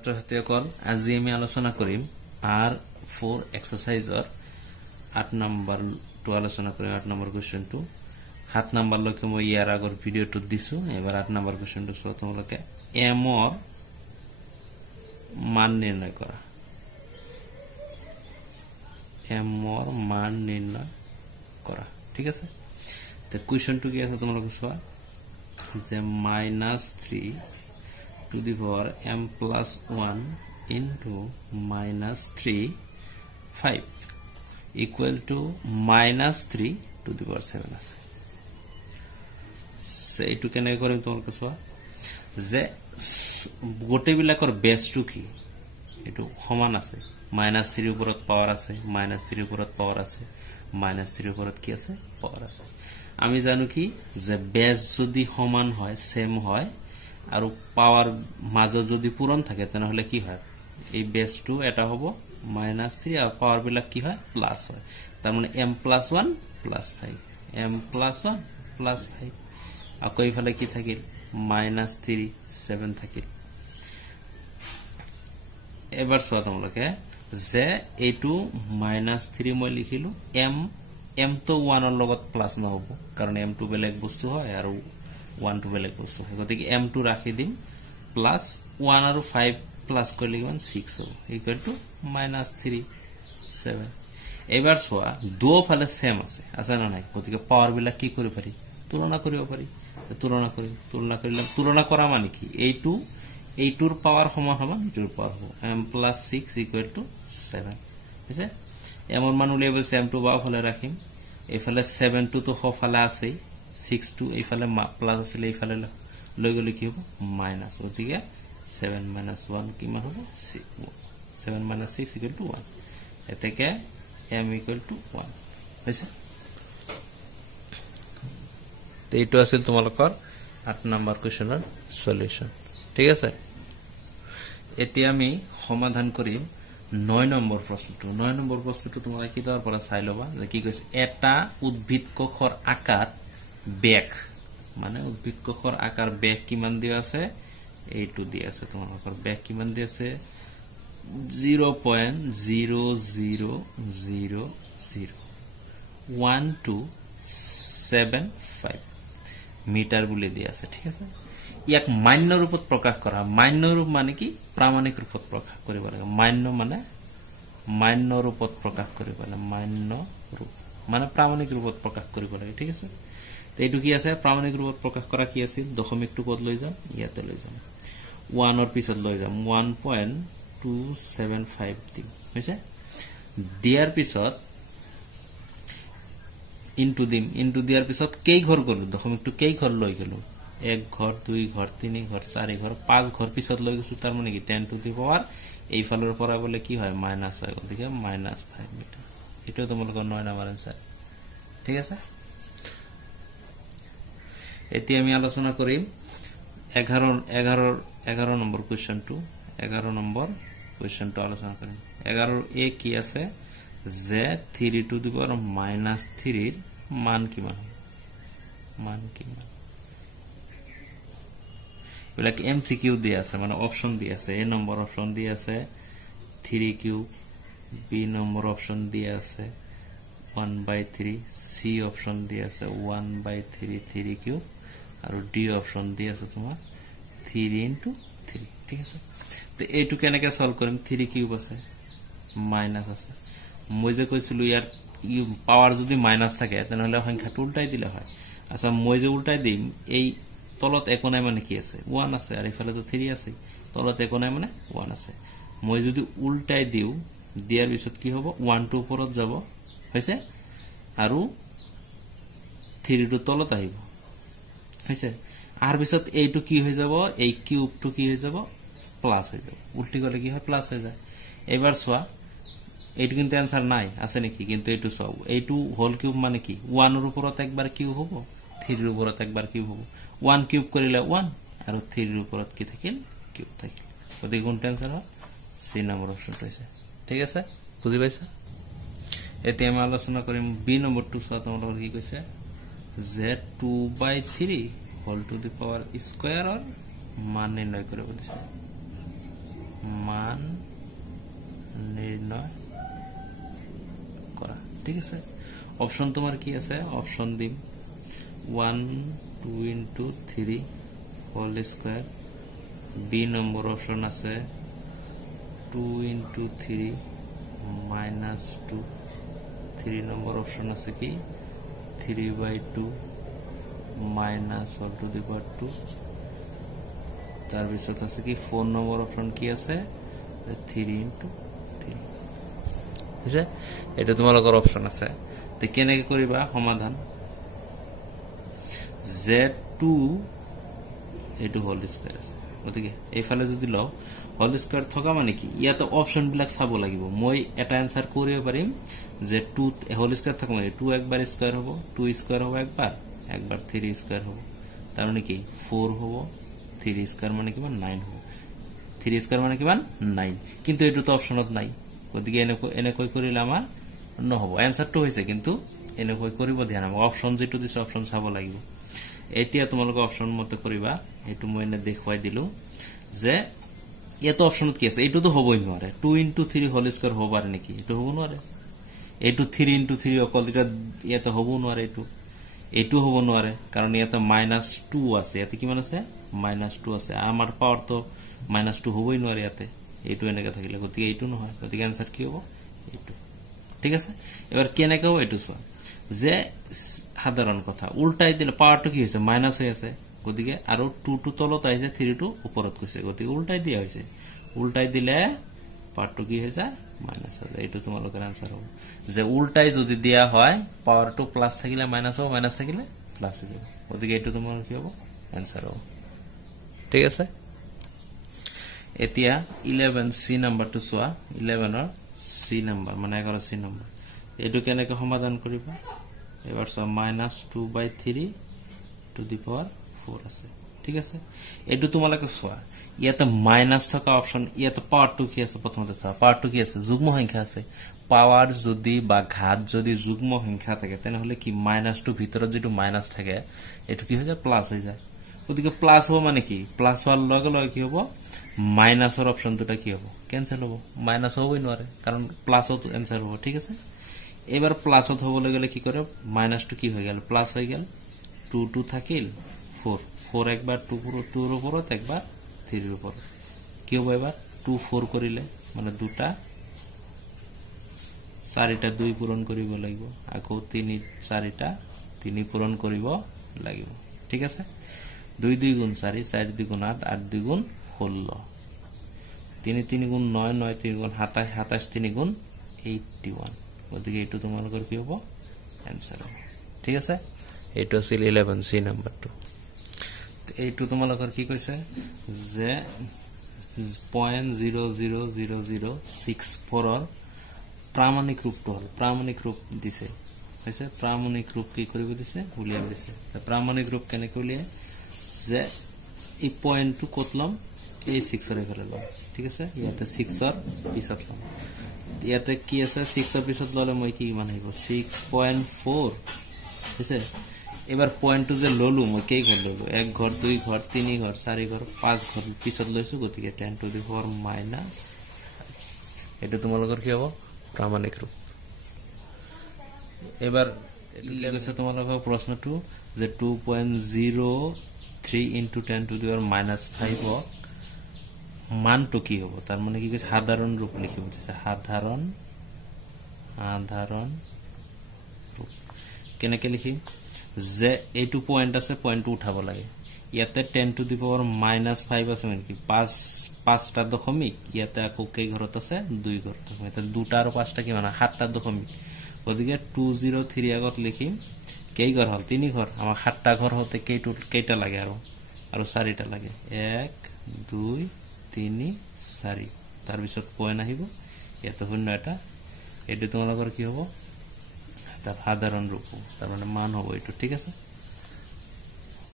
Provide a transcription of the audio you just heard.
ছাত্ৰছাত্ৰীসকল আজি আমি আলোচনা কৰিম R4 এক্সাৰসাইজৰ 8 নম্বৰটো আলোচনা কৰিম 8 নম্বৰ কোৱেশ্চনটো 7 নম্বৰলৈকে মই ইয়াৰ আগৰ ভিডিঅ'টো দিছো এবাৰ 8 নম্বৰ কোৱেশ্চনটো চোৱা তোমালোকে m ৰ মান নিৰ্ণয় কৰা m ৰ মান নিৰ্ণয় কৰা ঠিক আছে তে কোৱেশ্চনটো কি আছে তোমালোকে চোৱা যে -3 to the power m plus 1 into -3 5 equal to -3 to the power 7 আছে সে এটু কেনে কৰিম তোমালোকে চোৱা যে গোটে বিলাকৰ বেসটো কি এটু সমান আছে -3 ওপৰত পাৱাৰ আছে -3 ওপৰত পাৱাৰ আছে -3 ওপৰত কি আছে পাৱাৰ আছে আমি জানো কি যে বেস যদি সমান হয় সেম হয় আৰু পাৱাৰ মাজত যদি পূৰণ থাকে তেনহলে কি হয় এই বেসটো এটা হ'ব -3 আৰু পাৱাৰ বিলাক কি হয় প্লাস হয় তাৰ মানে m + 1 + 5 m + 1 + 5 আকৌ ইফালে কি থাকিল -3 7 থাকিল এবাৰ চোৱা তোমালোকে যে এইটো -3 মই লিখিলো m তো 1 ৰ লগত প্লাস নহব কাৰণ m টো বেলেগ বস্তু হয় আৰু 1 to বেলেগ বস্তু হয় গতিকে m2 ৰাখি দিম প্লাস 1 আৰু 5 প্লাস কৰিলে কিমান 6 হ'ব ইকুৱেল টু -3 7 এবাৰ চোৱা দুফালে সেম আছে না নাই গতিকে পাৱাৰ বিলাক কি কৰিব পাৰি তুলনা কৰিব পাৰি তুলনা কৰা মানে কি এইটোৰ পাৱাৰ সমান এইটোৰ পাৱাৰ হ'ব m + 6 ইকুৱেল টু 7 হৈছে m ৰ মান উলিয়াব m2 বাওফালে ৰাখিম এইফালে 7 টো তো হফালে আছে 6 to এইফালে প্লাস আছিল এইফালে লৈ গলে কি হ'ব মাইনাস গতিকে 7 - 1 কিমান হ'ব 7 - 6 = 1 এতেকে m = 1 হৈছে তে এইটো আছিল তোমালোকৰ 8 নম্বৰ কোৱেশ্চনৰ সলিউশন ঠিক আছে এতিয়া আমি সমাধান কৰিম 9 নম্বৰ প্ৰশ্নটো তোমালোকে কিতাৰ পৰা চাই লবা যে কি কৈছে এটা উদ্ভিদ কোষৰ আকাৰ বেগ মানে উদ্ভিদ কোষৰ আকাৰ বেগ কিমান দিয়া আছে এইটো দিয়া আছে তোমালোকৰ বেগ কিমান দিয়া আছে 0.000125 মিটাৰ বুলি দিয়া আছে ঠিক আছে ইয়াক মান্য ৰূপত প্ৰকাশ কৰা মান্য ৰূপ মানে কি প্ৰামাণিক ৰূপত প্ৰকাশ কৰিব লাগে মান্য মানে মান্য ৰূপত প্ৰকাশ কৰিব লাগে মান্য ৰূপ মানে প্ৰামাণিক ৰূপত প্ৰকাশ কৰিব লাগে ঠিক আছে এইটো কি আছে প্ৰামাণিক ৰূপত প্ৰকাশ কৰা কি আছিল দশমিকটো কত লৈ যাম ইয়াতে লৈ যাম 1 ৰ পিছত লৈ যাম 1.275 দিম হৈছে দিয়াৰ পিছত ইনটু দিয়াৰ পিছত কেই ঘৰ গলো দশমিকটো কেই ঘৰ লৈ গলো 1 ঘৰ 2 ঘৰ 3 ঘৰ 4 ঘৰ 5 ঘৰ পিছত লৈ গৈছো তাৰ মানে কি 10 to the power এই ফালৰ পৰা বলে কি হয় মাইনাস হয় গতিকে -5 মিটাৰ এটো তোমালোকৰ 9 নম্বৰ आंसर ঠিক আছে এতিয়া আমি আলোচনা কৰিম 11 নম্বৰ কোৱেশ্চনটো 11 নম্বৰ কোৱেশ্চনটো আলোচনা কৰিম 11 এ কি আছে যে 3 to the power -3 ৰ মান কিমান বলে কি MCQ দিয়া আছে মানে অপচন দিয়া আছে এ নম্বৰ অপচন দিয়া আছে 3 কিউব বি নম্বৰ অপচন দিয়া আছে 1/3 সি অপচন দিয়া আছে 1/3 3 কিউব আৰু ডি অপচন দিয়া আছে তোমাৰ 3 * 3 ঠিক আছে তে এইটো কেনেকৈ সলভ কৰিম 3 কিউব আছে মাইনাস আছে মই যে কৈছিলো ইয়াৰ পাৱাৰ যদি মাইনাস থাকে তেনহলে সংখ্যাটো উল্টাই দিলে হয় আচ্ছা মই যে উল্টাই দিম এই তলত একো নাই মানে কি আছে 1 আছে আৰু ইফালে তো 3 আছে তলত একো নাই মানে 1 আছে মই যদি উল্টাই দিও দিয়াৰ পিছত কি হ'ব 1 টো ওপৰত যাব হৈছে আৰু 3 টো তলত আহিব হৈছে আর পিছত এইটো কি হৈ যাব এই কিউবটো কি হৈ যাব প্লাস হৈ যাব উল্টি গলে কি হয় প্লাস হৈ যায় এবাৰ সোয়া এইটো কিন্তু आंसर নাই আছে নেকি কিন্তু এইটো সব এইটো হোল কিউব মানে কি 1 এর উপৰত একবাৰ কিউব হ'ব 3 এৰ উপৰত একবাৰ কিউব হ'ব 1 কিউব কৰিলে 1 আৰু 3 এৰ উপৰত কি থাকিল কিউব থাকিল গতিকে কোনটা आंसर সি নম্বৰ অপচন হৈছে ঠিক আছে বুজি পাইছা এতিয়া আমি আলোচনা কৰিম বি নম্বৰটো সোয়া তোমালোকৰ কি কৈছে z2/3 whole to the power square or মান নির্ণয় কৰিব দিছে মান নিৰ্ণয় কৰা ঠিক আছে অপশন তোমাৰ কি আছে অপশন দিম 1 2 into 3 whole square b number option আছে 2 into 3 minus 2 3 নম্বৰ অপশন আছে কি 3/2 minus all to the power 2 তার পিছত আছে কি 4 নম্বৰ অপশন কি আছে 3 into 3 বুঝে এটা তোমালোকৰ অপশন আছে তে কেনেকৈ কৰিবা সমাধান z2 এটো হোল স্কয়ার আছে গতিকে এইফালে যদি লও হোল স্কয়ার থকা মানে কি ইয়াতে অপশন বিলাক চাব লাগিব মই এটা आंसर কৰিব পাৰিম যে 2 হোল স্কয়ার থকা মানে 2 একবার স্কয়ার হ'ব 2 স্কয়ার হ'ব একবার 3 স্কয়ার হ'ব তার মানে কি 4 হ'ব 3 স্কয়ার মানে কিমান 9 হ'ব 3 স্কয়ার মানে কিমান 9 কিন্তু এটো তো অপশনত নাই গতিকে এনে কই কৰিলে আমাৰ নহব आंसर তো হৈছে কিন্তু এনে কই কৰিব ধ্যান ৰাখিব অপশন যেটো দিছে অপশন চাব লাগিব এতিয়া তোমালোক অপশন মতে কৰিবা এটো মই এনে দেখুৱাই দিলো যে এটো অপশনত কি আছে এটো তো হবই নোৱাৰে 2 into 3 হোল স্কয়াৰ হ'ব পাৰে নেকি এটো হ'ব নোৱাৰে এটো 3 into 3 অকল এটা এটো হ'ব নোৱাৰে এটো হ'ব নোৱাৰে কাৰণ ইয়াতে -2 আছে ইয়াতে কিমান আছে -2 আছে আমাৰ পাওয়াৰ তো -2 হবই নোৱাৰে ইয়াতে এটো এনেকা থাকিলে গতিকে এটো নহয় গতিকে आंसर কি হ'ব এটো ঠিক আছে এবাৰ কেনেকৈ হ'ব এটো চোৱা যে সাধাৰণ কথা উল্টাই দিলে পাওয়াৰটো কি হৈছে মাইনাস হৈ আছে গতিকে আৰু 2 টু তলত আইছে 3 টু ওপৰত গৈছে গতিকে উল্টাই দিয়া হৈছে উল্টাই দিলে পাওয়াৰটো কি হৈ যায় মাইনাস হৈ যায় এটো তোমালোকৰ आंसर হ'ব যে উল্টাই যদি দিয়া হয় পাওয়ারটো প্লাস থাকিলে মাইনাস হ'ব মাইনাস থাকিলে প্লাস হৈ যাব গতিকে এটো তোমালোকৰ কি হ'ব आंसर হ'ব ঠিক আছে এতিয়া 11 সি নাম্বাৰটো চোৱা 11 ৰ সি নাম্বাৰ মানে 11 সি নাম্বাৰ এটো কেনেকৈ সমাধান কৰিবা এবাৰ সব -2/3 টু দি পাওয়ার 4 আছে ঠিক আছে এটো তোমালোকে সোয়া ইয়াতে মাইনাস থকা অপশন ইয়াতে পাওয়ার 2 কি আছে প্ৰথমতে সোয়া পাওয়ার 2 কি আছে যুগ্ম সংখ্যা আছে পাওয়ার যদি বা ঘাত যদি যুগ্ম সংখ্যা থাকে তেনেহলে কি -2 ভিতৰত যেটো মাইনাস থাকে এটো কি হৈ যায় প্লাস হৈ যায় গতিকে প্লাস হ'ব মানে কি প্লাস হোৱাৰ লগে লগে কি হ'ব মাইনাসৰ অপশন দুটা কি হ'ব ক্যান্সেল হ'ব মাইনাস হ'বই নোৱাৰে কাৰণ প্লাসত आंसर হ'ব ঠিক আছে এবাৰ প্লাসত হ'বলৈ গলে কি কৰে -2 কি হৈ গেল প্লাস হৈ গেল 2 থাকিল 4 একবার 2 ৰ ওপৰত একবাৰ 3 ৰ ওপৰত কি হ'ব এবাৰ 2 4 কৰিলে মানে দুটা 4টা 2 পূৰণ কৰিব লাগিব আকৌ 3 4টা 3 পূৰণ কৰিব লাগিব ঠিক আছে 2 2 গুণ 4 4 2 গুণ 8 8 2 গুণ 16 3 3 গুণ 9 9 3 গুণ 27 27 3 গুণ 81 গতিকে এটো তোমালোকৰ কি হ'ব आंसर ঠিক আছে এটো আছিল 11 সি নাম্বাৰটো এইটো তোমালোকৰ কি কৈছে যে 0.00064 ৰ প্ৰামাণিক ৰূপটো হল প্ৰামাণিক ৰূপ দিছে হৈছে প্ৰামাণিক ৰূপ কি কৰিব দিছে উলিয়াই দিছে তে প্ৰামাণিক ৰূপ কেনেকৈ উলিয়ায় যে এই পয়েন্টটো কতলম এই 6 ৰ এফালে লম ঠিক আছে ইয়াতে 6 ৰ পিছত লম ইয়াতে কি আছে 6 ৰ পিছত ললে মই কি মান আহিব 6.4 হৈছে এবাৰ পয়েন্টটো যে ললু মই কেই ঘৰ ললু 1 ঘৰ 2 ঘৰ 3 ঘৰ 4 ঘৰ 5 ঘৰ পিছত লৈছো গতিকে 10 to the power minus এটা তোমালোকৰ কি হ'ব প্ৰামাণিক ৰূপ এবাৰ লেগেছে তোমালোকৰ প্ৰশ্নটো যে 2.03 into 10 to the power minus 5 মানটো কি হ'ব তাৰ মানে কি কৈছে সাধাৰণ ৰূপ লিখিব দিছে সাধাৰণ ৰূপ কেনেকৈ লিখিম যে এইটো পয়েন্ট আছে পয়েন্টটো উঠাব লাগে ইয়াতে 10 to the power minus 5 আছে মানে কি 5টা দশমিক ইয়াতে আকৌ কেই ঘৰত আছে 2 ঘৰত মানে দুটা আৰু 5টা কি মানে 7টা দশমিক গতিকে 203 আগত লিখিম কেই ঘৰ হল 3 ঘৰ আমাৰ 7টা ঘৰ হতে কেইটা লাগে আৰু 4টা লাগে 1 2 3 4 তাৰ পিছত পয়েন্ট আহিব ইয়াতে শূন্য এটা এটো তোমালোকৰ কি হ'ব তাৰ সাধাৰণ ৰূপ তাৰ মানে মান হ'ব এটো ঠিক আছে